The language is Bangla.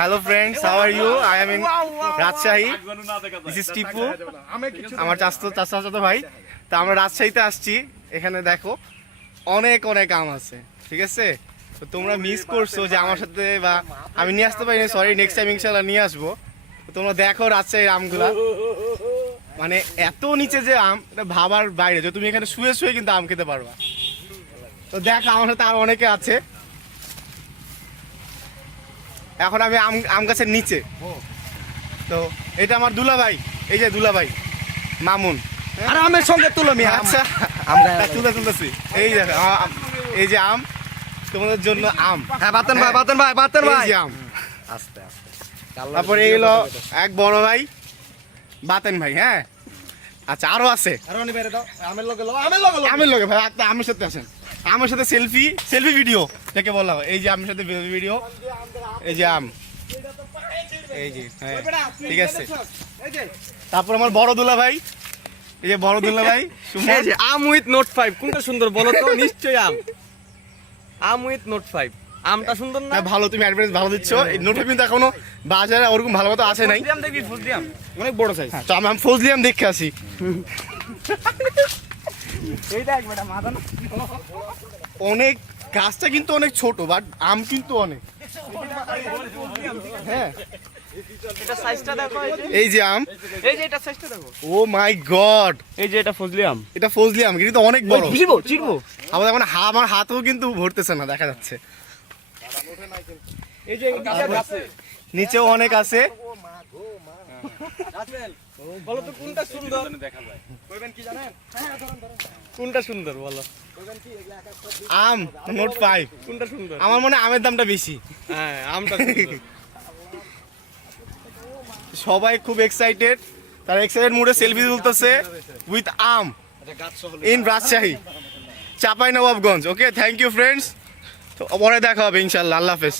Hello friends, how are you? I am in Rajshahi. This is Tipu. আমার চাচাতো ভাই। তা আমরা রাজশাহীতে আসছি। এখানে দেখো অনেক অনেক আম আছে। ঠিক আছে? তো তোমরা মিস করছো যে আমার সাথে বা আমি নিয়ে আসতে পারিনি, সরি, নেক্সট টাইম ইনশাআল্লাহ নিয়ে আসবো। তো তোমরা দেখো রাজশাহীর আমগুলা, মানে এত নিচে যে আম, এটা ভাবার বাইরে যে তুমি এখানে শুয়ে শুয়ে কিন্তু আম খেতে পারবা। তো দেখো আমার সাথে আর অনেকে আছে। এখন আমি আম গাছের নিচে। তো এটা আমার দুলা ভাই, এই যে দুলা ভাই মামুন। আর আমের সঙ্গে তুলো মিয়া। আচ্ছা তুলতেছি। এই যে আম, তোমাদের জন্য আম। হ্যাঁ বাতেন ভাই এই যে আম। আস্তে আস্তে। তারপরে এই হলো এক বড় ভাই বাতেন ভাই। হ্যাঁ আচ্ছা, আরো আছে। আমের লগে আমের লগে ভাই আপনি আমের সাথে আসেন, আমার সাথে সেলফি ভিডিও যাকে বলা হয়। এই যে আমের সাথে ভিডিও, এই যে আম, এই যে, হ্যাঁ ঠিক আছে। তারপর আমার বড় দুলা ভাই, এই যে বড় দুলা ভাই সুমন। এই যে আম উইথ নোট 5 কোনটা সুন্দর বলো তো? নিশ্চয়ই আম উইথ নোট 5। আমটা সুন্দর না? না ভালো, তুমি অ্যাডভার্টাইজ ভালো দিচ্ছ। এই নোটটা কিন্তু এখনো বাজারে ওরকম ভালো মতো আসে নাই। দেখবি ফুলদিয়াম অনেক বড় সাইজ। তো আমি ফজলি আম দেখে আসি। এই দেখ বেটা মাথা না। অনেক গাছটা কিন্তু অনেক ছোট, বাট আম কিন্তু অনেক। হ্যাঁ এটা সাইজটা দেখো। এই যে আম, এই যে এটা সাইজটা দেখো। ও মাই গড, এই যে এটা ফজলি আম। এটা ফজলি আম কিন্তু অনেক বড়। চিরবো। আমার হাতও কিন্তু ভরতেছে না, দেখা যাচ্ছে। এই যে নিচেও অনেক আছে। বলো তো কোনটা সুন্দর? দেখা যায়। কইবেন কি জানেন? কোনটা সুন্দর বলো? আম নোট 5 কোনটা সুন্দর? আমার মনে হয় আমের দামটা বেশি। হ্যাঁ আমটা সুন্দর। সবাই খুব এক্সাইটেড, তারা এক্সাইটেড মুডে সেলফি তুলতেছে উইথ আম in Rajshahi, Chapainawabganj. Okay, thank you friends. তো পরে দেখা হবে ইনশাআল্লাহ। আল্লাহ হাফেজ।